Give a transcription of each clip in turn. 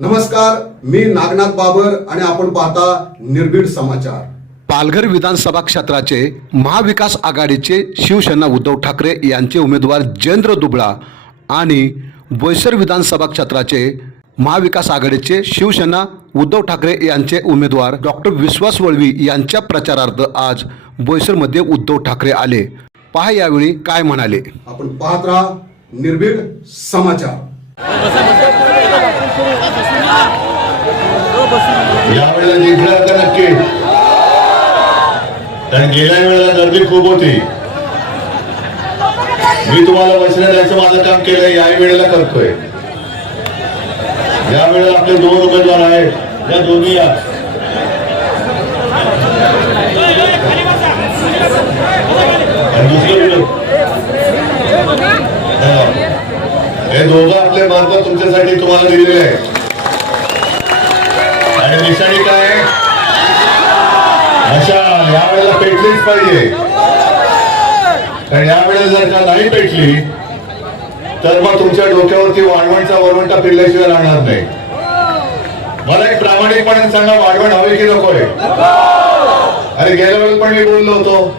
नमस्कार मी नागनाथ बाबर आणि आपण पाहता निर्भीड समाचार. पालघर विधानसभा क्षेत्राचे महाविकास आघाडीचे शिवसेना उद्धव ठाकरे यांचे उमेदवार जयेंद्र दुबळा आणि बोईसर विधानसभा क्षेत्राचे महाविकास आघाडीचे शिवसेना उद्धव ठाकरे यांचे उमेदवार डॉक्टर विश्वास वळवी यांच्या प्रचारार्थ आज बोईसरमध्ये उद्धव ठाकरे आले. पहा यावेळी काय म्हणाले. आपण पाहत राहा निर्भीड समाचार. यावेळेला जिंकणार का नक्की. कारण गेल्या वेळेला गर्दी खूप होती. मी तुम्हाला वचन द्यायचं माझं काम केलंय या वेळेला करतोय. या वेळेला आपले दोन उमेदवार आहेत या दोन्ही या. दुसरं कुठं? हा. हे मार्ग तुमच्यासाठी तुम्हाला दिलेले आहेत. आणि निशाणी काय? अशा यावेळेला पेटलीच पाहिजे. कारण यावेळेला जर का नाही पेटली तर मग तुमच्या डोक्यावरती वाढवणचा वरवंटा फिरल्याशिवाय राहणार नाही. मला एक प्रामाणिकपणे सांगा वाढवण हवी की नकोय? अरे गेल्या वेळेस पण मी बोललो होतो.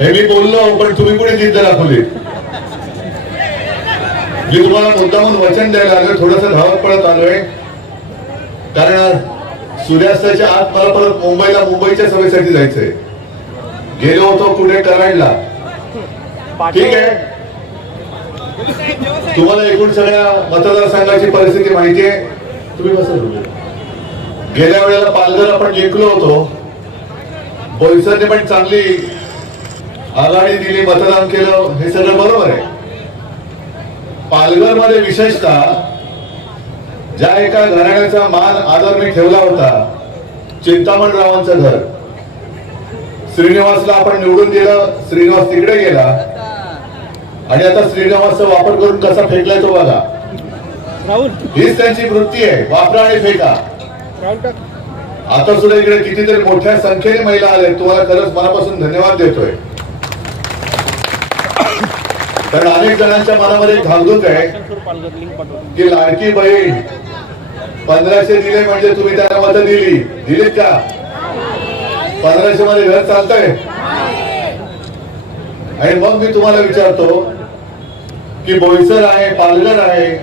हे मी बोललो पण तुम्ही कुठे जिद्द दाखवली मी तुम्हाला मुद्दामून वचन द्यायला आलो थोडस धावत पडत आलोय. कारण सूर्यास्ताच्या आत मला परत मुंबईला मुंबईच्या सभेसाठी जायचंय. गेलो होतो पुढे कराडला. ठीक आहे. तुम्हाला एकूण सगळ्या मतदारसंघाची परिस्थिती माहिती आहे. तुम्ही कसं गेल्या वेळेला पालघर आपण जिंकलो होतो. बोईसरने पण चांगली आघाडी दिली मतदान केलं. हे सगळं बरोबर आहे. पालघरमध्ये विशेषतः ज्या एका घराण्याचा मान आदर मी ठेवला होता चिंतामणरावांचं घर. श्रीनिवासला आपण निवडून दिलं श्रीनिवास तिकडे गेला. आणि आता श्रीनिवासचा वापर करून कसा फेकलाय तो बघा. हीच त्यांची वृत्ती आहे वापरा आणि फेका. आता सुद्धा इकडे कितीतरी मोठ्या संख्येने महिला आल्या तुम्हाला खरंच मनापासून धन्यवाद देतोय. कारण अनेक जणांच्या मनामध्ये एक आहे की लाडकी बहीण पंधराशे दिले म्हणजे तुम्ही त्याला मत दिली. दिलीत का? पंधराशे मध्ये घर चालतंय. आणि मग मी तुम्हाला विचारतो की बोईसर आहे पालघर आहे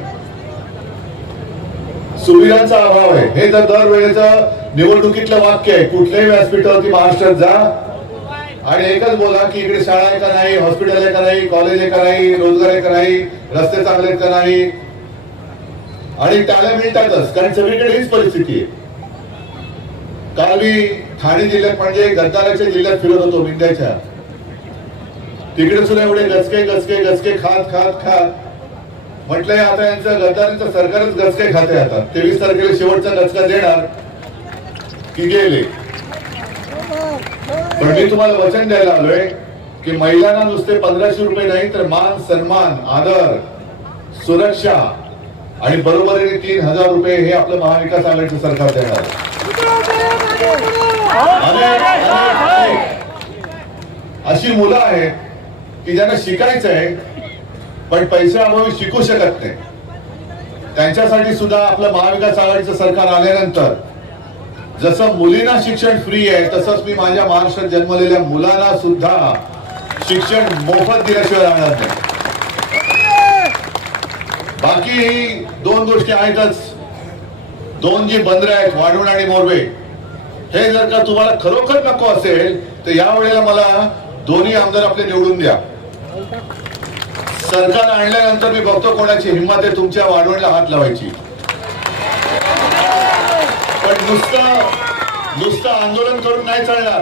सुविधांचा अभाव आहे. हे तर दरवेळेचं निवडणुकीतलं वाक्य आहे. कुठल्याही व्यासपीठावरती महाराष्ट्रात जा आणि एकच बोला की इकडे शाळा आहे का नाही हॉस्पिटल आहे का नाही कॉलेज आहे का नाही रोजगार आहे का नाही रस्ते चांगले आहेत का नाही? आणि टाळ्या मिळतातच कारण सगळीकडे हीच परिस्थिती आहे. काल मी ठाणे जिल्ह्यात म्हणजे गद्दाराच्या जिल्ह्यात फिरत होतो विंध्याच्या तिकडे सुद्धा एवढे गचके गचके गचके खात खात खात. म्हटलंय आता यांचं गद्दारांचं सरकारच गचके खाते आता. तेवीस तारखेला शेवटचा गचका देणार. की गेले. पण मी तुम्हाला वचन द्यायला आलोय की महिलांना नुसते पंधराशे रुपये नाही तर मान सन्मान आदर सुरक्षा आणि बरोबरीने तीन हजार रुपये हे आपलं महाविकास आघाडीचं सरकार देणार अशी मुलं आहेत की ज्यांना शिकायचं आहे पण पैशाअभावी शिकू शकत नाही. त्यांच्यासाठी सुद्धा आपलं महाविकास आघाडीचं सरकार आल्यानंतर जसं मुलींना शिक्षण फ्री आहे तसंच मी माझ्या महाराष्ट्रात जन्मलेल्या मुलांना सुद्धा शिक्षण मोफत दिल्याशिवाय राहणार नाही. बाकी दोन गोष्टी आहेतच. दोन जी बंदर आहेत वाढवण आणि मोरवे. हे जर का तुम्हाला खरोखर नको असेल तर या वेळेला मला दोन्ही आमदार आपले निवडून द्या. सरकार आणल्यानंतर मी बघतो कोणाची हिंमत आहे तुमच्या वाढवणला हात लावायची. पण नुसतं नुसतं आंदोलन करून नाही चालणार.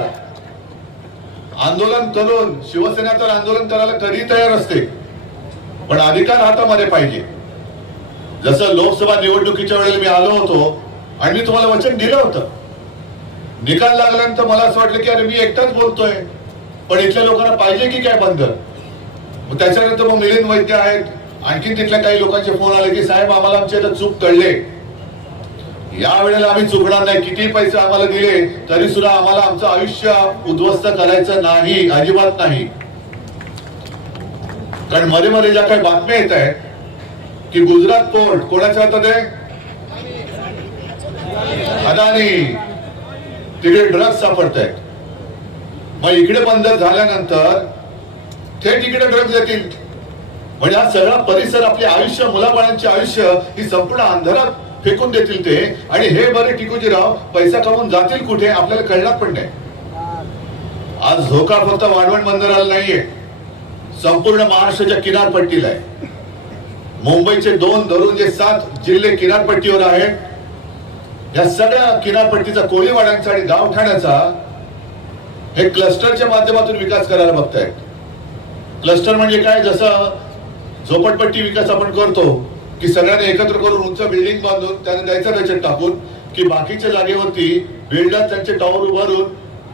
आंदोलन करून शिवसेना तर आंदोलन करायला कधी तयार असते. पण अधिकार हातामध्ये पाहिजे. जसं लोकसभा निवडणुकीच्या वेळेला मी आलो होतो आणि मी तुम्हाला वचन दिलं होतं. निकाल लागल्यानंतर मला असं वाटलं की अरे मी एकटाच बोलतोय. पण इथल्या लोकांना पाहिजे की काय बंद? मग त्याच्यानंतर मग मिलिंद वैद्य आहेत. आणखीन तिथल्या काही लोकांचे फोन आले की साहेब आम्हाला आमच्या इथं चूक कळले. या वेळेला आम्ही चुकणार नाही. किती पैसे आम्हाला दिले तरी सुद्धा आम्हाला आमचं आयुष्य उद्ध्वस्त करायचं नाही अजिबात नाही. कारण मध्ये मध्ये ज्या काही बातम्या येत आहेत की गुजरात पोर्ट कोणाच्या हातात आहे? अदानी. तिकडे ड्रग्ज सापडत आहेत मग इकडे बंद झाल्यानंतर थेट इकडे ड्रग्ज येतील. म्हणजे हा सगळा परिसर आपले आयुष्य मुलाबाळांचे आयुष्य ही संपूर्ण अंधारात फेकून देतील ते. आणि हे बरे टिकूजीराव पैसा कमवून जातील कुठे? आपल्याला कळणार पण नाही. आज धोका फक्त वाढवण बंदराला नाहीये. संपूर्ण महाराष्ट्राच्या किनारपट्टीला आहे. मुंबईचे दोन धरून जे सात जिल्हे किनारपट्टीवर आहेत. या सगळ्या किनारपट्टीचा कोळीवाड्यांचा आणि गावठाण्याचा हे क्लस्टरच्या माध्यमातून विकास करायला बघतायत. क्लस्टर म्हणजे काय? जसं झोपडपट्टी विकास आपण करतो की सगळ्यांना एकत्र करून उंच बिल्डिंग बांधून त्यांना द्यायचं त्याच्यात टाकून की बाकीच्या जागेवरती बिल्डर त्यांचे टॉवर उभारून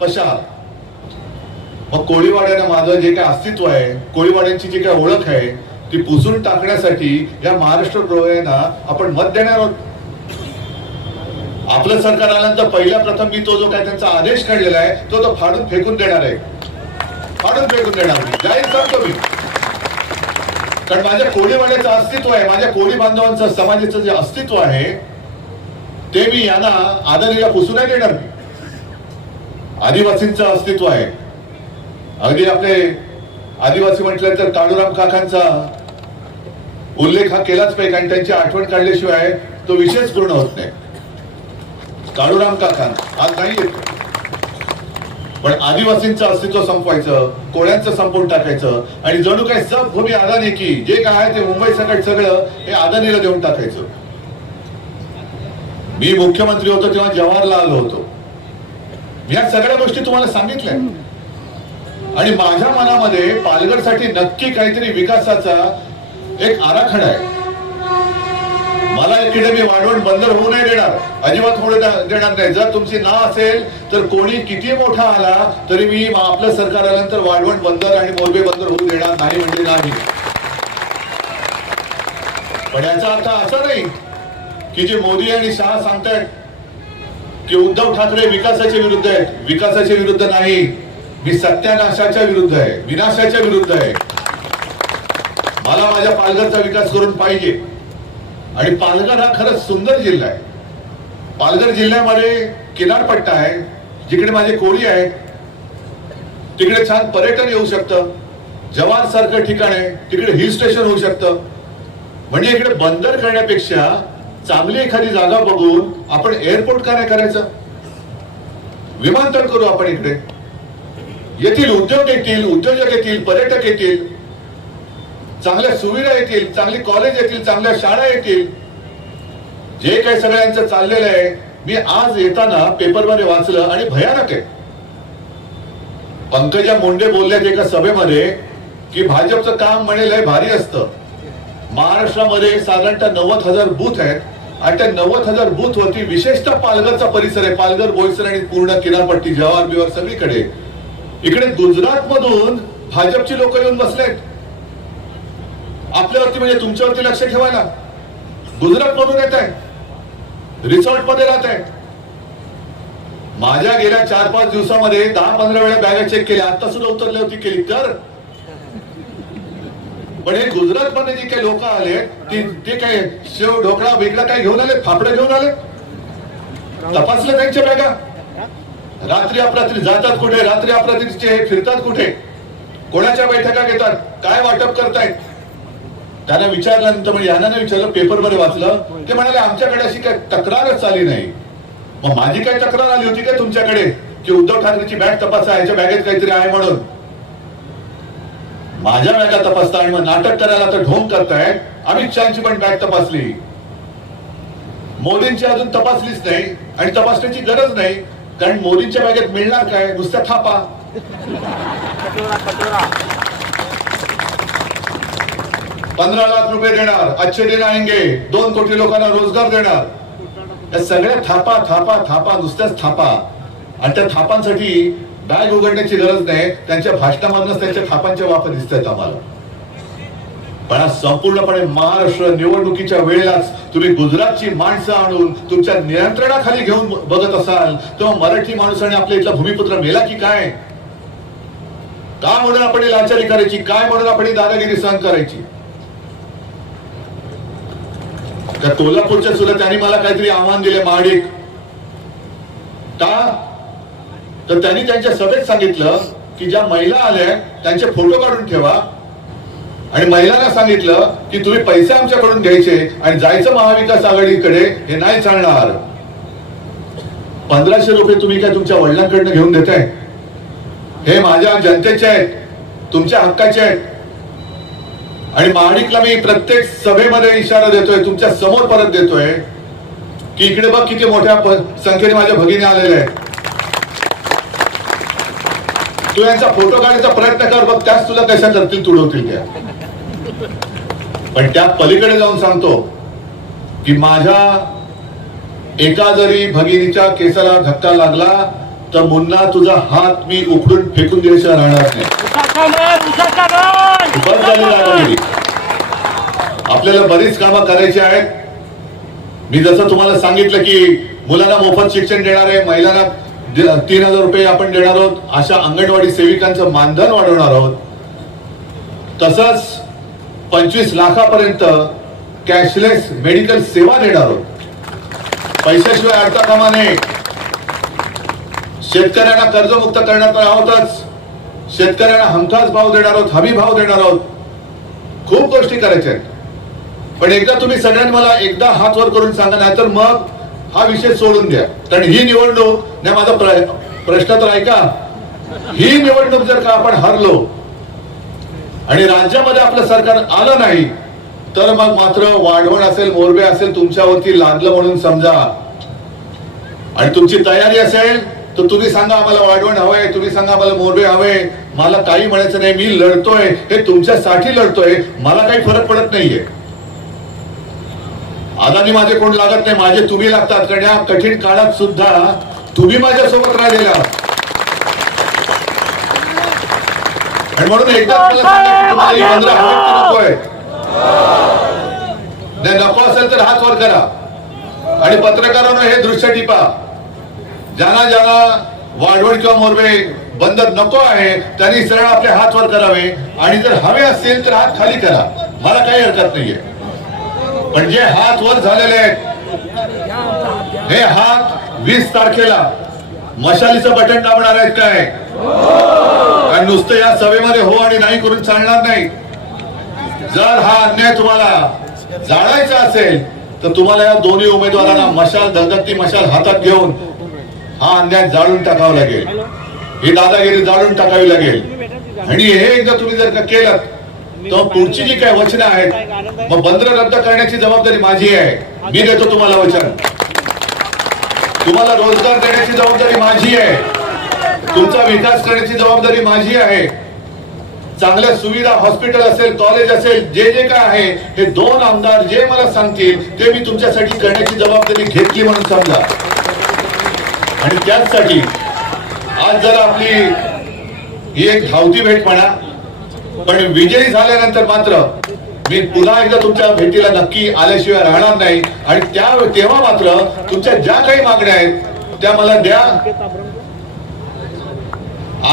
पशा मग कोळीवाड्याने माझं जे काय अस्तित्व आहे कोळीवाड्यांची जी काय ओळख आहे ती पुसून टाकण्यासाठी या महाराष्ट्र डोळ्यांना आपण मत देणार आहोत. आपलं सरकार आल्यानंतर पहिल्या प्रथम मी तो जो काय त्यांचा आदेश काढलेला आहे तो तो फाडून फेकून देणार आहे. फाडून फेकून देणार जाहीर सांगतो मी. कारण माझ्या कोळीवाड्याचं अस्तित्व आहे. माझ्या कोळी बांधवांचं समाजाचं जे अस्तित्व आहे ते मी यांना आदरणीला पुसू नाही देणार. आदिवासींचं अस्तित्व आहे. अगदी आपले आदिवासी म्हटलं तर काळूराम काकांचा उल्लेख हा केलाच पाहिजे कारण त्यांची आठवण काढल्याशिवाय तो विशेष पूर्ण होत नाही. काळूराम काका आज नाही येतो पण आदिवासींचं अस्तित्व संपवायचं कोळ्यांचं संपवून टाकायचं आणि जणू काय सब भूमी अदानी की जे काय आहे ते मुंबई सकट सगळं हे अदानीला देऊन टाकायचं. मी मुख्यमंत्री होतो तेव्हा जवाहरलाल होतो. या सगळ्या गोष्टी तुम्हाला सांगितल्या. आणि माझ्या मनामध्ये पालघरसाठी नक्की काहीतरी विकासाचा एक आराखडा आहे. मला किडे मी वाढवण बंदर होऊ नाही देणार. अजिबात होऊ देणार नाही. जर तुमची ना असेल तर कोणी किती मोठा आला तरी मी आपलं सरकार आल्यानंतर वाढवण बंदर आणि मोरबे बंदर होऊ देणार नाही म्हणजे नाही. पण याचा अर्थ असा नाही की जे मोदी आणि शहा सांगतायत की उद्धव ठाकरे विकासाच्या विरुद्ध आहेत. विकासाच्या विरुद्ध नाही. मी सत्यानाशाच्या विरुद्ध आहे. विनाशाच्या विरुद्ध आहे. मला माझ्या पालघरचा विकास करून पाहिजे. आणि पालघर हा खरंच सुंदर जिल्हा आहे. पालघर जिल्ह्यामध्ये किनारपट्टा आहे जिकडे माझे कोळी आहेत तिकडे छान पर्यटन येऊ शकतं जवान सारखं ठिकाण आहे तिकडे हिल स्टेशन होऊ शकतं. म्हणजे इकडे बंदर करण्यापेक्षा चांगली एखादी जागा बघून आपण एअरपोर्ट का नाही करायचं? विमानतळ करू आपण इकडे. येथील उद्योग येतील उद्योजक येतील पर्यटक येतील चांगल्या सुविधा येतील चांगली कॉलेज येतील चांगल्या शाळा येतील. जे काही सगळ्यांचं चाललेलं आहे मी आज येताना पेपरमध्ये वाचलं आणि भयानक आहे. पंकजा मुंडे बोलल्यात एका सभेमध्ये की भाजपचं काम म्हणे लय भारी असतं. महाराष्ट्रामध्ये साधारणतः नव्वद हजार बूथ आहेत आणि त्या नव्वद हजार बूथ वरती विशेषतः पालघरचा परिसर आहे. पालघर बोईसर आणि पूर्ण किनारपट्टी जवाहर बिवार सगळीकडे. इकडे गुजरात मधून भाजपची लोक येऊन बसलेत. आपल्यावरती म्हणजे तुमच्यावरती लक्ष ठेवायला. गुजरात मधून येत आहे. रिसॉर्टमध्ये राहत आहे. माझ्या गेल्या चार पाच दिवसामध्ये दहा पंधरा वेळा बॅगा चेक केल्या. आता सुद्धा उतरल्या होती केली. तर? पण हे गुजरात मध्ये जे काही लोक आले ती ते काय शेव ढोकळा वेगळा काय घेऊन आले? फापडे घेऊन आले? तपासलं त्यांच्या बॅगा? रात्री अपरात्री जातात कुठे? रात्री अपरात्रीचे हे फिरतात कुठे? कोणाच्या बैठका घेतात? काय वाटप करतायत? त्यांना विचारल्यानंतर म्हणजे यांना नाही विचारलं पेपरमध्ये वाचलं. ते म्हणाले आमच्याकडे अशी काय तक्रारच आली नाही. मग माझी काही तक्रार आली होती काय तुमच्याकडे? की उद्धव ठाकरेची बॅग तपासा याच्या बॅगेत काहीतरी आहे म्हणून? माझ्या बॅगा तपासता आणि मग नाटक करायला तर ढोंग करतायत अमित शहाची पण बॅग तपासली. मोदींची अजून तपासलीच नाही आणि तपासण्याची गरज नाही. कारण मोदींच्या बॅगेत मिळणार काय? नुसत्या थापा. पंधरा लाख रुपये देणार अच्छे दिन आएंगे दोन कोटी लोकांना रोजगार देणार. या सगळ्या थापा थापा थापा नुसत्याच थापा. आणि त्या थापांसाठी बॅग उघडण्याची गरज नाही. त्यांच्या भाषणामधनच त्यांच्या थापांच्या वापर दिसतायत आम्हाला. पण आज संपूर्णपणे महाराष्ट्र निवडणुकीच्या वेळेलाच तुम्ही गुजरातची माणसं आणून तुमच्या नियंत्रणाखाली घेऊन बघत असाल तेव्हा मराठी माणसाने आपल्या इथला भूमिपुत्र मेला की काय? का म्हणून आपण लाचारी करायची? काय म्हणून आपण दादागिरी सहन करायची? त्या कोल्हापूरच्या सुद्धा त्यांनी मला काहीतरी आव्हान दिले महाडिक का? तर त्यांनी त्यांच्या सभेत सांगितलं की ज्या महिला आल्या त्यांचे फोटो काढून ठेवा. आणि महिलांना सांगितलं की तुम्ही पैसे आमच्याकडून घ्यायचे आणि जायचं महाविकास आघाडीकडे हे नाही चालणार. पंधराशे रुपये तुम्ही काय तुमच्या वडिलांकडनं घेऊन देताय? हे माझ्या जनतेचे आहेत तुमच्या हक्काचे आहेत. आणि महाडिकला मी प्रत्येक सभेमध्ये इशारा देतोय तुमच्यासमोर परत देतोय की इकडे बघ किती मोठ्या संख्येने माझ्या भगिनी आलेल्या आहेत. तू यांचा फोटो काढायचा प्रयत्न कर बघ त्याच तुला कशा करतील तुडवतील त्या. पण त्या पलीकडे जाऊन सांगतो की माझ्या एका जरी भगिनीच्या केसाला धक्का लागला तर मुन्ना तुझा हात मी उकडून फेकून दिल्याशिवाय राहणार नाही. झाली आपल्याला बरीच कामं करायची आहेत. मी जसं तुम्हाला सांगितलं की मुलांना मोफत शिक्षण देणार आहे महिलांना तीन हजार रुपये आपण देणार आहोत. अशा अंगणवाडी सेविकांचं मानधन वाढवणार आहोत. तसंच पंचवीस लाखापर्यंत कॅशलेस मेडिकल सेवा देणार आहोत. पैशाशिवाय अडता कामा नये. शेतकऱ्यांना कर्जमुक्त करणार तर आहोतच शेतकऱ्यांना हमखास भाव देणार आहोत हमी भाव देणार आहोत. खूप गोष्टी करायच्या आहेत. पण एकदा तुम्ही सगळ्यांनी मला एकदा हात वर करून सांगा नाहीतर मग हा विषय सोडून द्या. कारण ही निवडणूक नाही माझा प्र- प्रश्न तर ऐका. ही निवडणूक जर का आपण हरलो आणि राज्यामध्ये आपलं सरकार आलं नाही तर मग मात्र वाढवण असेल मोरबे असेल तुमच्यावरती लादलं म्हणून समजा. आणि तुमची तयारी असेल तर तुम्ही सांगा आम्हाला वाढवण हवंय तुम्ही सांगा आम्हाला मोरबे हवे. मला काही म्हणायचं नाही मी लढतोय हे तुमच्यासाठी लढतोय. मला काही फरक पडत नाहीये. अदानी माझे कोण लागत नाही माझे तुम्ही लागतात. कारण या कठीण काळात सुद्धा तुम्ही माझ्यासोबत राहिलेला. आणि म्हणून एकदा नकोय. नको असेल तर हात वर करा. आणि पत्रकारांनो हे दृश्य टिपा. ज्यांना ज्यांना वाढवड किंवा मोरबे बंदर नको आहे त्यांनी सरळ आपले हात वर करावे. आणि जर हवे असतील तर हात खाली करा. मला काही हरकत नाहीये. पण जे हात वर झालेले आहेत हे हात वीस तारखेला मशालीचं बटन दाबणार आहेत काय? आणि नुसतं या सभेमध्ये हो आणि नाही करून चालणार नाही. जर हा अन्याय तुम्हाला जाणायचा असेल तर तुम्हाला या दोन्ही उमेदवारांना मशाल धगधगती मशाल हातात घेऊन हा अन्याय जाळून टाकावा लागेल. ही दादागिरी जाळून टाकावी लागेल. आणि हे एकदा तुम्ही जर का केलं तर पुढची जी काय वचनं आहेत मग बंदर रद्द करण्याची जबाबदारी माझी आहे. मी देतो तुम्हाला वचन. तुम्हाला रोजगार देण्याची जबाबदारी माझी आहे. तुमचा विकास करण्याची जबाबदारी माझी आहे. चांगल्या सुविधा हॉस्पिटल असेल कॉलेज असेल जे जे काय आहे हे दोन आमदार जे मला सांगतील ते मी तुमच्यासाठी करण्याची जबाबदारी घेतली म्हणून समजा. आणि त्याचसाठी आज जर आपली ही एक धावती भेट म्हणा पण विजयी झाल्यानंतर मात्र मी पुन्हा एकदा तुमच्या भेटीला नक्की आल्याशिवाय राहणार नाही. आणि त्या तेव्हा मात्र तुमच्या ज्या काही मागण्या आहेत त्या मला द्या.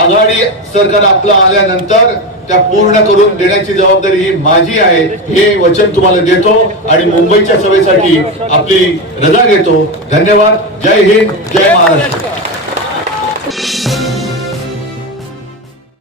आघाडी सरकार आपलं आल्यानंतर त्या पूर्ण करून देण्याची जबाबदारी ही माझी आहे. हे वचन तुम्हाला देतो आणि मुंबईच्या सभेसाठी आपली रजा घेतो. धन्यवाद. जय हिंद. जय महाराष्ट्र.